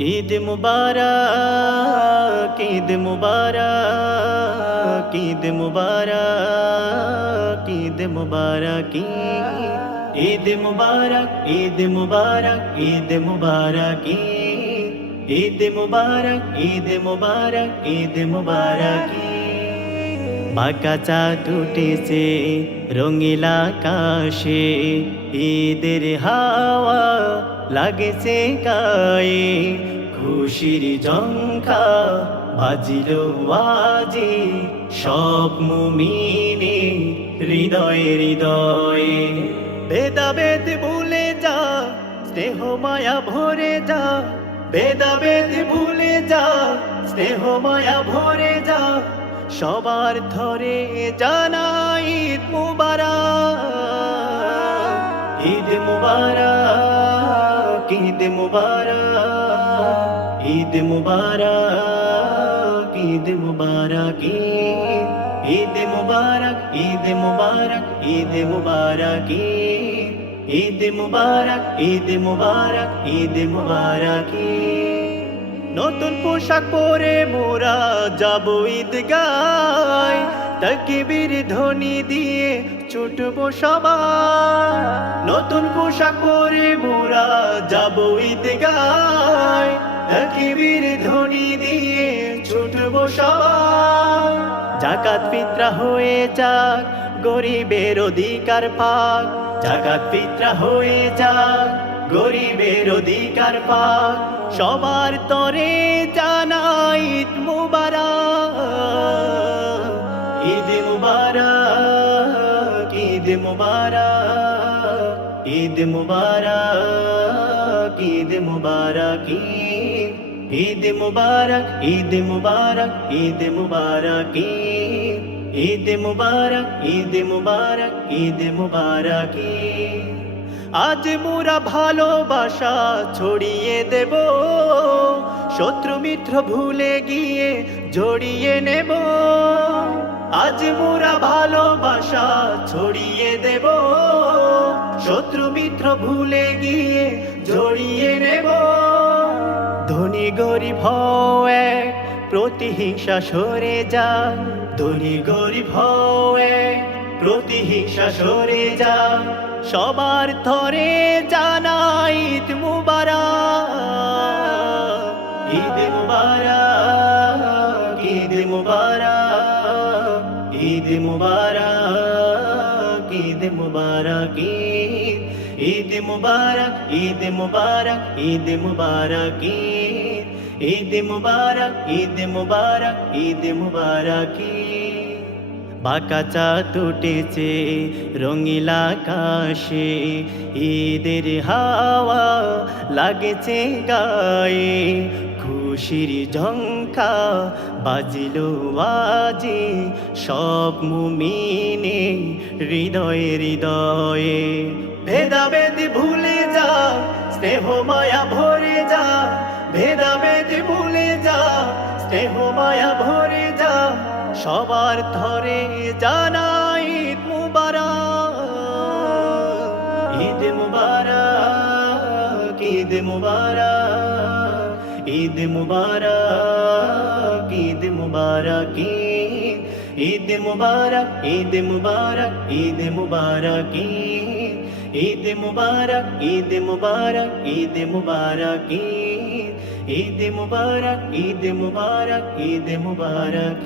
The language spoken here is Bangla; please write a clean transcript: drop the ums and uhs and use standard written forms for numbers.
ঈদ মুবারক, ঈদ মুবারক, ঈদ মুবারক, ঈদ মুবারক, ঈদ মুবারক, ঈদ মুবারক, ঈদ মুবারক, ঈদ মুবারক, ঈদ মুবারক, ঈদ মুবারক। বাঁকা চাঁদ উঠেছে রঙিলা আকাশে, ঈদের হাওয়া লাগেছে গায়ে, খুশির ঝঙ্কা বাজিল বাজে, সব মুমিনে হৃদয়ে হৃদয়ে। ভেদাভেদ ভুলে যা, স্নেহ মায়া ভরে যা, ভেদাভেদ ভুলে যা, স্নেহ মায়া ভরে যা, সবার ধরে জানাই ঈদ মুবারক, ঈদ মুবারক, ঈদ মুবারক, ঈদ মুবারক, ঈদ মুবারক, ঈদ মুবারক, ঈদ মুবারক, ঈদ মুবারক, ঈদ মুবারক, ঈদ মুবারক, ঈদ মুবারক। নতুন পোশাক পরে মোরা যাব ঈদগায়, তাকবীর ধ্বনি দিয়ে ছুটবো সবাই। নতুন পোশাক পরে মোরা যাব ঈদগায়, তাকবীর ধ্বনি দিয়ে ছুটবো সবাই। যাকাত ফিতরা হয়ে যাক গরিবের অধিকার পাক, যাকাত ফিতরা হয়ে যাক গরিবের অধিকার পাক, সবার তরে জানাই ঈদ মুবারক, ঈদ মুবারক, ঈদ মুবারক, ঈদ মুবারক, ঈদ মুবারক, ঈদ মুবারক, ঈদ মুবারক, ঈদ মুবারক, ঈদ মুবারক, ঈদ মুবারক, ঈদ মুবারক। আজ মোরা ভালোবাসা ছড়িয়ে দেব, শত্রু মিত্র ভুলে গিয়ে জড়িয়ে নেব। আজ মোরা ভালোবাসা ছড়িয়ে দেব, শত্রু মিত্র ভুলে গিয়ে জড়িয়ে নেব। ধনী গরিব হও এক, প্রতিহিংসা সরে যা, ধনী গরিব হও এক, প্রতিহিংসা সরে যা, সবার ধরে জানাই ঈদ মুবারক, ঈদ মুবারক, ঈদ মুবারক, ঈদ মুবারক, ঈদ মুবারক, ঈদ মুবারক, ঈদ মুবারক, ঈদ মুবারক, ঈদ মুবারক, ঈদ মুবারক, ঈদ মুবারক। বাঁকা চাঁদ উঠেছে রঙিলা আকাশে, ঈদের হাওয়া লাগেছে গায়ে, খুশির ঝঙ্কা বাজিল বাজে, সব মুমিনে হৃদয়ে হৃদয়ে। ভেদাভেদ ভুলে যা, স্নেহ মায়া ভরে যা, ভেদাভেদ ভুলে যা, স্নেহ মায়া ভরে যা, সবার ধরে জানাই ঈদ মুবারক, ঈদ মুবারক, ঈদ মুবারক, ঈদ মুবারক, ঈদ মুবারক, ঈদ মুবারক, ঈদ মুবারক, ঈদ মুবারক, ঈদ মুবারক, ঈদ মুবারক, ঈদ মুবারক, ঈদ মুবারক, ঈদ মুবারক, ঈদ মুবারক।